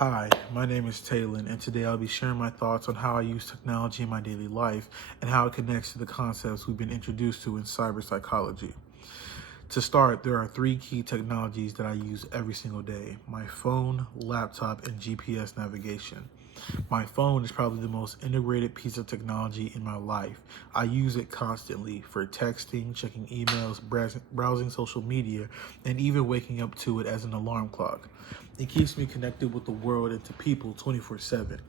Hi, my name is Taylor, and today I'll be sharing my thoughts on how I use technology in my daily life and how it connects to the concepts we've been introduced to in cyber psychology. To start, there are three key technologies that I use every single day: my phone, laptop, and GPS navigation. My phone is probably the most integrated piece of technology in my life. I use it constantly for texting, checking emails, browsing social media, and even waking up to it as an alarm clock. It keeps me connected with the world and to people 24/7.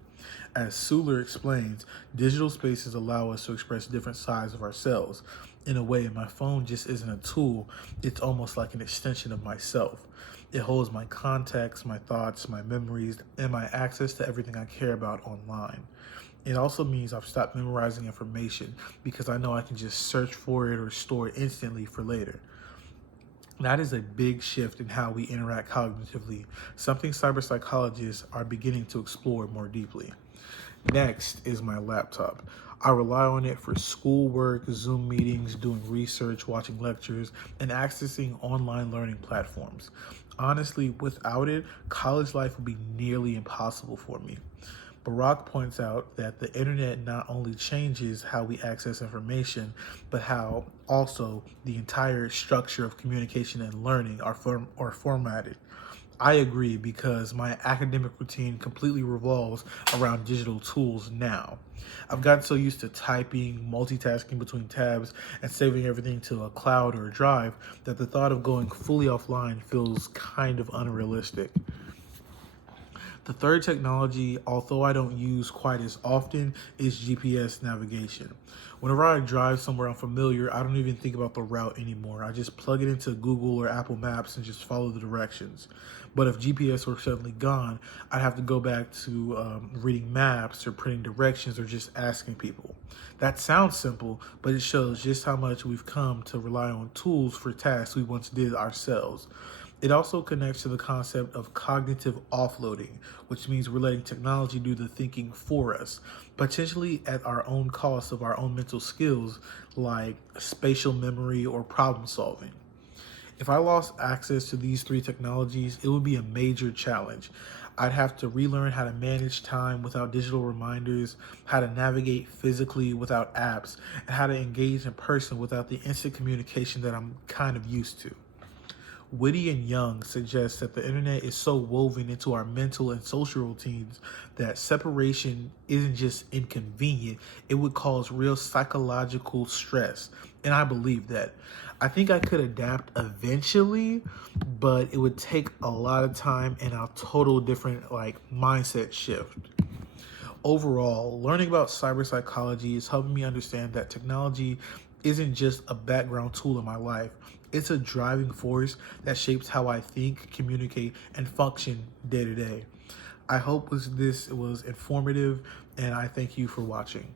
As Suler explains, digital spaces allow us to express different sides of ourselves. In a way, my phone just isn't a tool, it's almost like an extension of myself. It holds my contacts, my thoughts, my memories, and my access to everything I care about online. It also means I've stopped memorizing information because I know I can just search for it or store it instantly for later. That is a big shift in how we interact cognitively, something cyber psychologists are beginning to explore more deeply. Next is my laptop. I rely on it for schoolwork, Zoom meetings, doing research, watching lectures, and accessing online learning platforms. Honestly, without it, college life would be nearly impossible for me. Barack points out that the internet not only changes how we access information, but how also the entire structure of communication and learning are formatted. I agree because my academic routine completely revolves around digital tools now. I've gotten so used to typing, multitasking between tabs, and saving everything to a cloud or a drive that the thought of going fully offline feels kind of unrealistic. The third technology, although I don't use quite as often, is GPS navigation. Whenever I drive somewhere unfamiliar, I don't even think about the route anymore. I just plug it into Google or Apple Maps and just follow the directions. But if GPS were suddenly gone, I'd have to go back to reading maps or printing directions or just asking people. That sounds simple, but it shows just how much we've come to rely on tools for tasks we once did ourselves. It also connects to the concept of cognitive offloading, which means we're letting technology do the thinking for us, potentially at our own cost of our own mental skills like spatial memory or problem solving. If I lost access to these three technologies, it would be a major challenge. I'd have to relearn how to manage time without digital reminders, how to navigate physically without apps, and how to engage in person without the instant communication that I'm kind of used to. Whitty and Young suggests that the internet is so woven into our mental and social routines that separation isn't just inconvenient, it would cause real psychological stress. And I believe that. I think I could adapt eventually, but it would take a lot of time and a total different mindset shift. Overall, learning about cyber psychology is helping me understand that technology isn't just a background tool in my life. It's a driving force that shapes how I think, communicate, and function day to day. I hope this was informative, and I thank you for watching.